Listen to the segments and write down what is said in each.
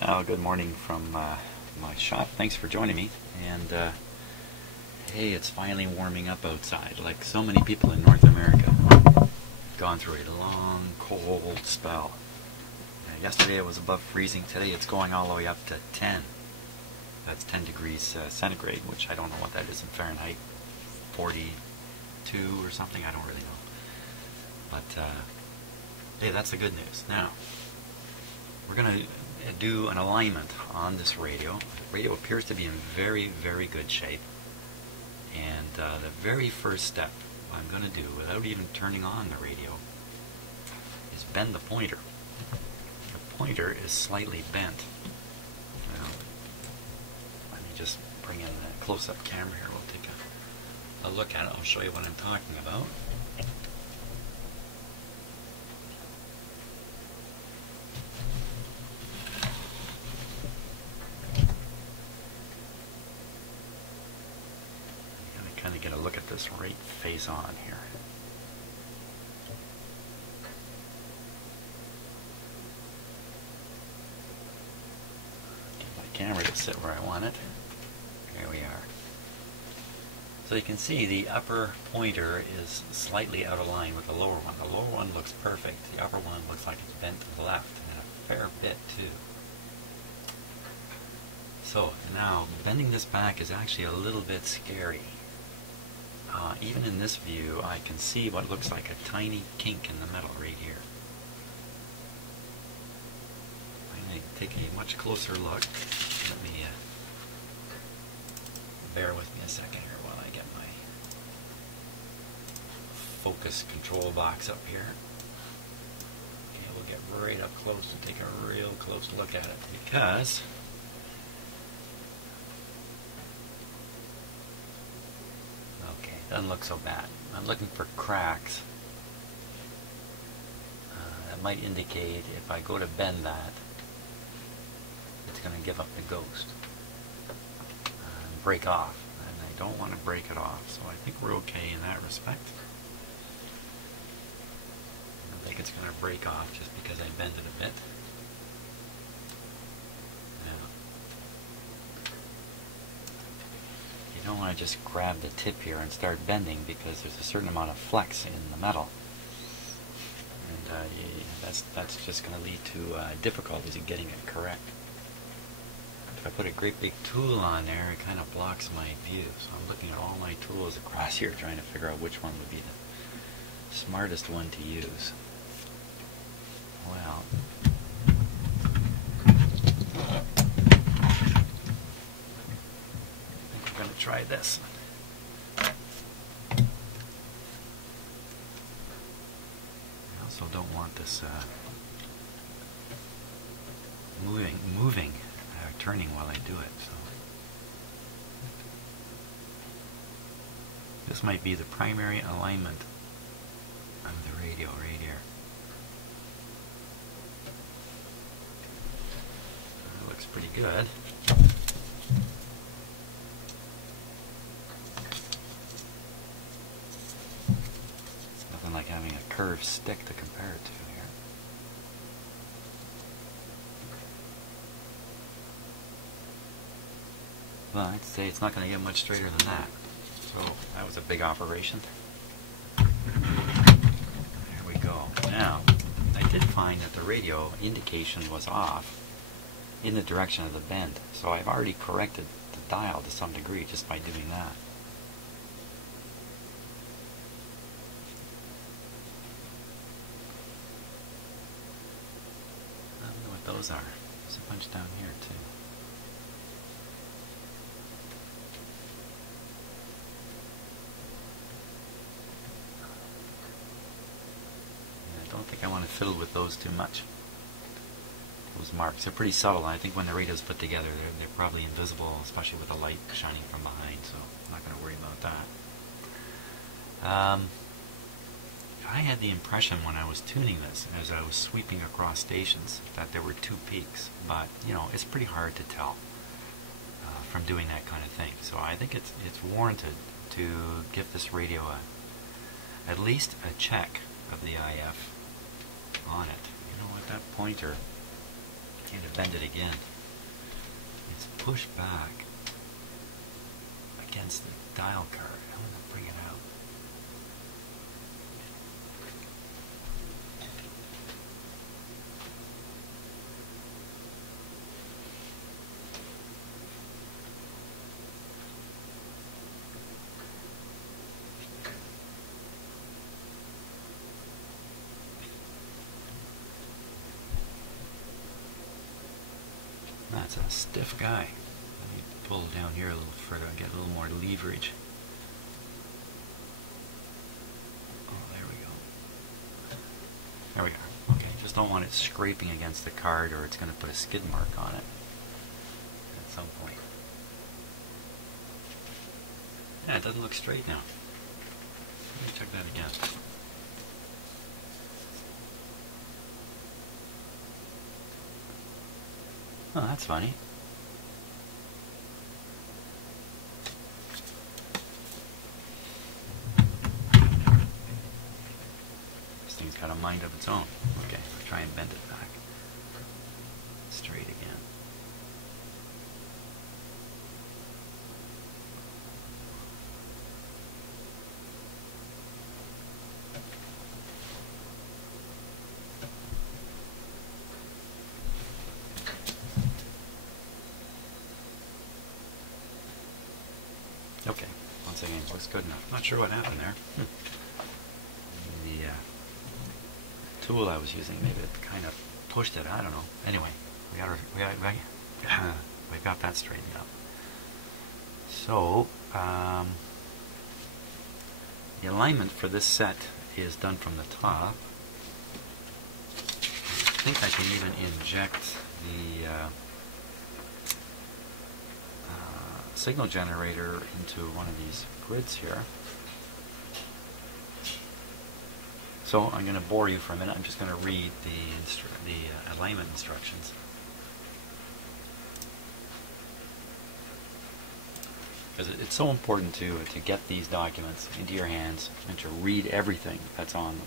Well, good morning from my shop. Thanks for joining me. And hey, it's finally warming up outside. Like so many people in North America, gone through a long, cold spell. Yesterday it was above freezing. Today it's going all the way up to 10. That's 10 degrees centigrade, which I don't know what that is in Fahrenheit. 42 or something. I don't really know. But hey, that's the good news. Now we're going to do an alignment on this radio. The radio appears to be in very, very good shape. And the very first step I'm going to do, without even turning on the radio, is bend the pointer. The pointer is slightly bent. Now, let me just bring in a close-up camera here. We'll take a look at it. I'll show you what I'm talking about. Get a look at this right face on here. Get my camera to sit where I want it. Here we are. So you can see the upper pointer is slightly out of line with the lower one. The lower one looks perfect. The upper one looks like it's bent to the left, and a fair bit too. So now bending this back is actually a little bit scary. Even in this view, I can see what looks like a tiny kink in the metal right here. I'm going to take a much closer look. Let me bear with me a second here while I get my focus control box up here. Okay, we'll get right up close and take a real close look at it, because doesn't look so bad. I'm looking for cracks. That might indicate if I go to bend that, it's going to give up the ghost and break off. And I don't want to break it off, so I think we're okay in that respect. I don't think it's going to break off just because I bend it a bit. You don't want to just grab the tip here and start bending, because there's a certain amount of flex in the metal, and that's just going to lead to difficulties in getting it correct. If I put a great big tool on there, it kind of blocks my view. So I'm looking at all my tools across here, trying to figure out which one would be the smartest one to use. Well, try this. I also don't want this turning while I do it. So this might be the primary alignment of the radio right here. That looks pretty good. Like having a curved stick to compare it to here. Well, I'd say it's not going to get much straighter than that. So that was a big operation. There we go. Now, I did find that the radio indication was off in the direction of the bend. So I've already corrected the dial to some degree just by doing that. Those are. There's a bunch down here too. I don't think I want to fiddle with those too much. Those marks, they're pretty subtle. I think when the radio's put together, they're probably invisible, especially with the light shining from behind, so I'm not going to worry about that. I had the impression when I was tuning this, as I was sweeping across stations, that there were two peaks, but you know, it's pretty hard to tell from doing that kind of thing. So I think it's warranted to give this radio at least a check of the IF on it. You know what, that pointer Need to bend it again. It's pushed back against the dial card. I'm going to bring it out. That's a stiff guy. Let me pull it down here a little further and get a little more leverage. Oh, there we go. There we are. Okay, just don't want it scraping against the card or it's going to put a skid mark on it at some point. Yeah, it doesn't look straight now. Let me check that again. Oh, that's funny. This thing's got a mind of its own. Okay, let's try and bend it back. Straight again. Okay, once again, looks good enough. Not sure what happened there. The tool I was using, maybe it kind of pushed it. I don't know. Anyway, we got that straightened up. So the alignment for this set is done from the top. I think I can even inject the signal generator into one of these grids here. So I'm going to bore you for a minute. I'm just going to read the alignment instructions. Because it's so important to get these documents into your hands and to read everything that's on them.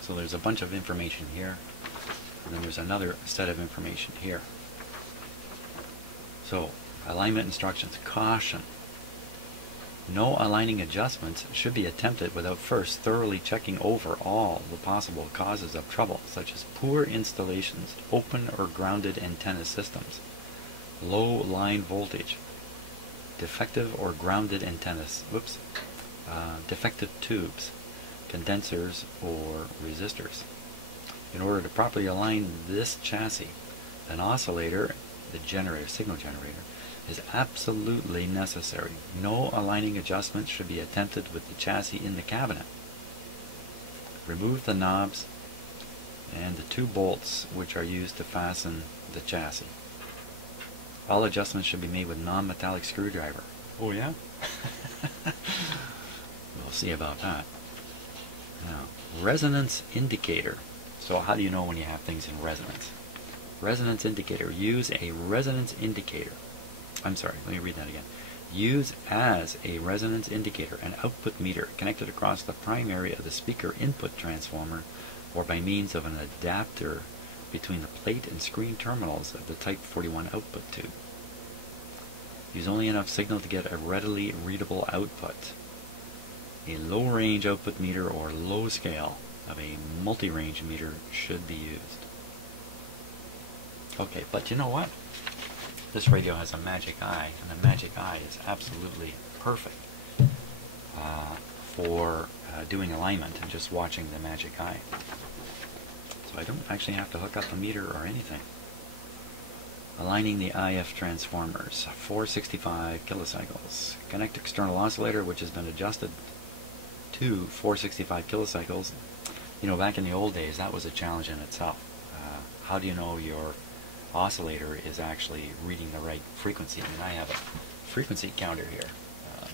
So there's a bunch of information here, and then there's another set of information here. So alignment instructions. Caution. No aligning adjustments should be attempted without first thoroughly checking over all the possible causes of trouble, such as poor installations, open or grounded antenna systems, low line voltage, defective or grounded antennas, defective tubes, condensers, or resistors. In order to properly align this chassis, an oscillator, the signal generator, is absolutely necessary. No aligning adjustments should be attempted with the chassis in the cabinet. Remove the knobs and the two bolts which are used to fasten the chassis. All adjustments should be made with non-metallic screwdriver. Oh yeah? We'll see about that. Now, resonance indicator. So how do you know when you have things in resonance? Resonance indicator. Use a resonance indicator. I'm sorry, let me read that again. Use as a resonance indicator an output meter connected across the primary of the speaker input transformer or by means of an adapter between the plate and screen terminals of the Type 41 output tube. Use only enough signal to get a readily readable output. A low-range output meter or low scale of a multi-range meter should be used. Okay, but you know what? This radio has a magic eye, and the magic eye is absolutely perfect for doing alignment and just watching the magic eye. So I don't actually have to hook up a meter or anything. Aligning the IF transformers, 465 kilocycles. Connect external oscillator, which has been adjusted to 465 kilocycles. You know, back in the old days, that was a challenge in itself. How do you know your oscillator is actually reading the right frequency? I mean, I have a frequency counter here.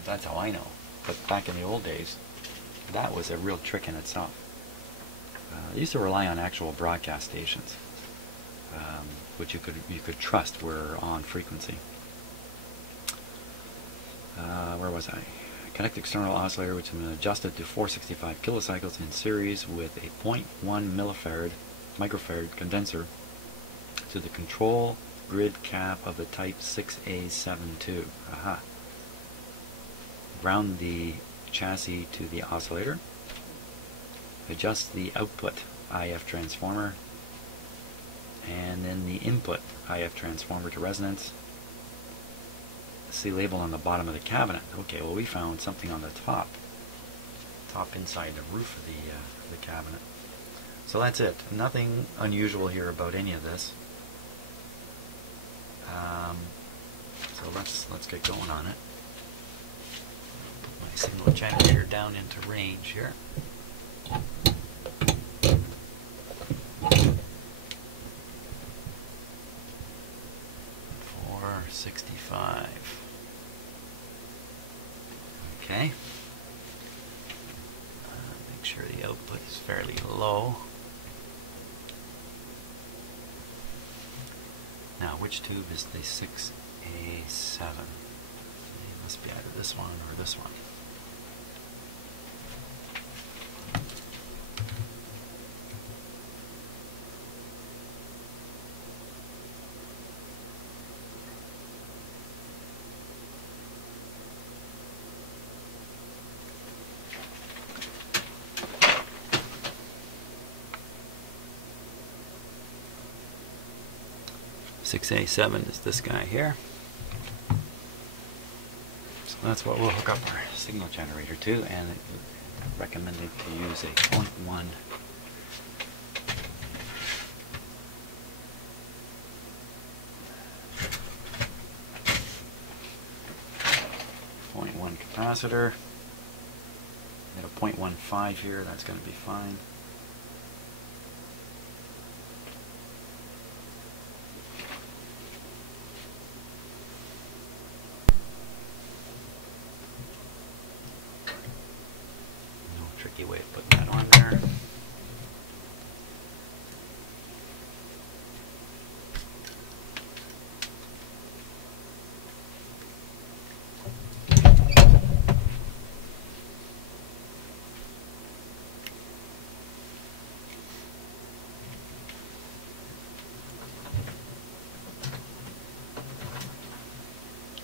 That's how I know. But back in the old days, that was a real trick in itself. I used to rely on actual broadcast stations, which you could trust were on frequency. Where was I? Connect external oscillator, which has been adjusted to 465 kilocycles in series with a 0.1 microfarad condenser to the control grid cap of the type 6A72. Aha. Ground the chassis to the oscillator. Adjust the output IF transformer, and then the input IF transformer to resonance. See label on the bottom of the cabinet. Okay, well we found something on the top inside the roof of the cabinet. So that's it. Nothing unusual here about any of this. So let's get going on it. Put my signal generator down into range here. 465. Okay. Make sure the output is fairly low. Now, which tube is the 6A7? It must be either this one or this one. A7 is this guy here. So that's what we'll hook up our signal generator to, and it's recommended to use a 0.1 capacitor. Get a 0.15 here, that's going to be fine. Tricky way of putting that on there.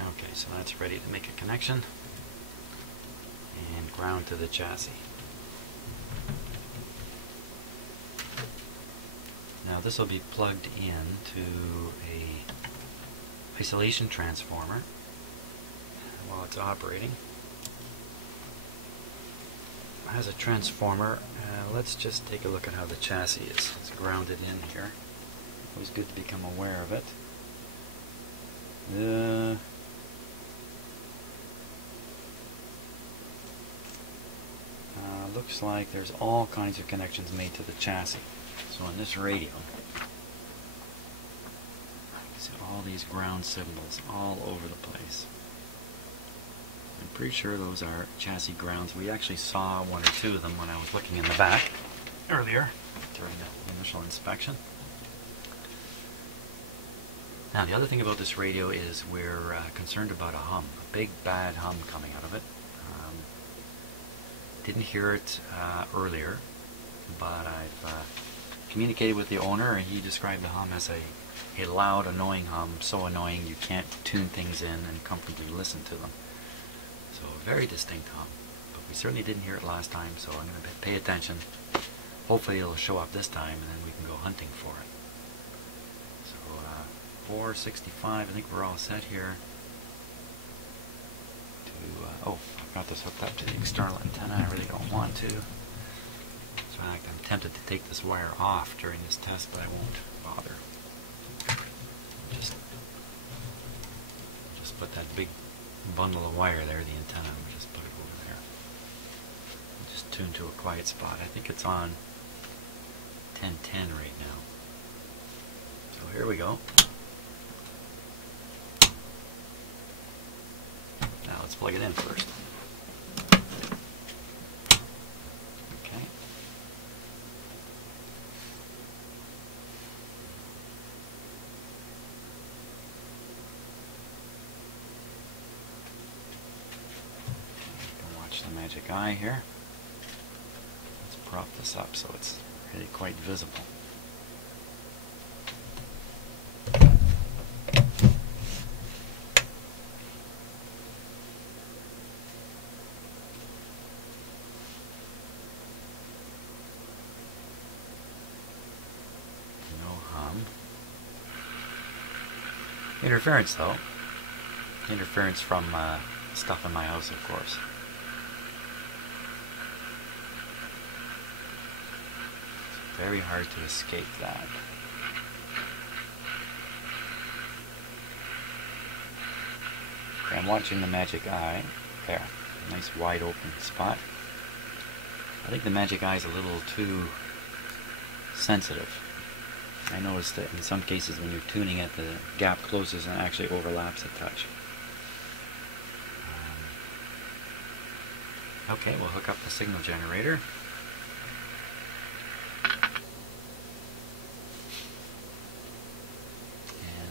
Okay, so that's ready to make a connection and ground to the chassis. Now this will be plugged into a isolation transformer while it's operating. It has a transformer. Let's just take a look at how the chassis is. It's grounded in here. Always good to become aware of it. Looks like there's all kinds of connections made to the chassis. So on this radio, you can see all these ground symbols all over the place. I'm pretty sure those are chassis grounds. We actually saw one or two of them when I was looking in the back earlier during the initial inspection. Now the other thing about this radio is we're concerned about a hum, a big bad hum coming out of it. Didn't hear it earlier, but I've communicated with the owner, and he described the hum as a loud, annoying hum, so annoying you can't tune things in and comfortably listen to them. So a very distinct hum, but we certainly didn't hear it last time, so I'm going to pay attention. Hopefully it'll show up this time, and then we can go hunting for it. So 465, I think we're all set here. Oh, I've got this hooked up to the external antenna. I really don't want to. In fact, I'm tempted to take this wire off during this test, but I won't bother. Just put that big bundle of wire there, the antenna, and just put it over there. Just tune to a quiet spot. I think it's on 1010 right now. So here we go. Now let's plug it in first. Okay. You can watch the magic eye here. Let's prop this up so it's really quite visible. interference though. Interference from stuff in my house, of course. It's very hard to escape that. Okay, I'm watching the magic eye. There. Nice wide open spot. I think the magic eye is a little too sensitive. I noticed that in some cases when you're tuning it, the gap closes and actually overlaps a touch. Okay, we'll hook up the signal generator.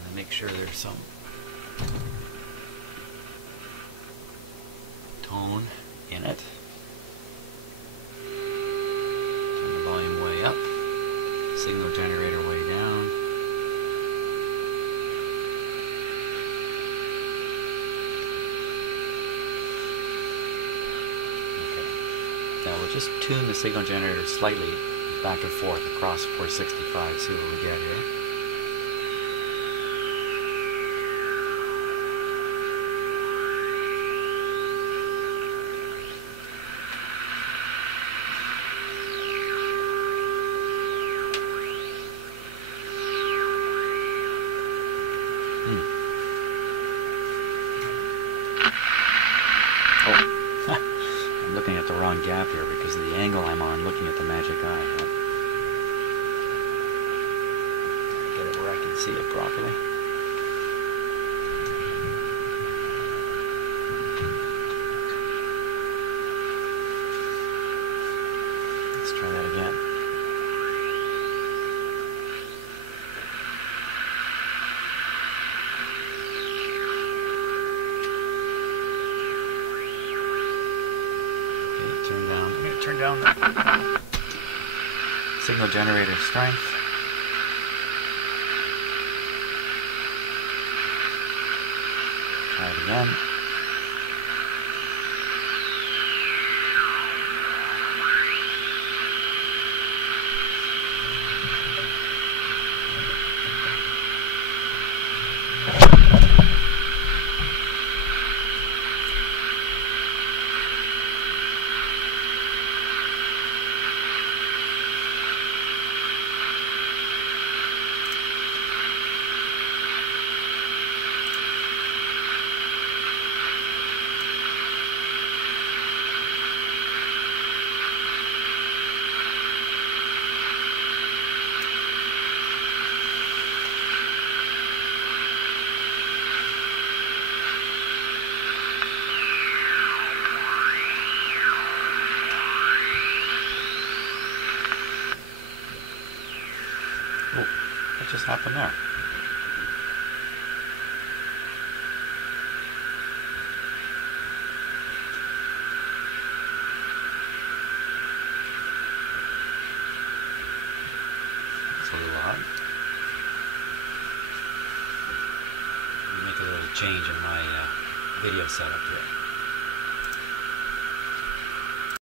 And make sure there's some tone in it. Turn the volume way up. Signal generator way down. Okay. Now we'll just tune the signal generator slightly back and forth across 465. See what we get here. I'm looking at the wrong gap here because of the angle I'm on looking at the magic eye. Get it where I can see it properly. Let's try that again. Turn down the signal generator strength. Try it again. What just happened there? It's a little odd. Let me make a little change in my video setup here.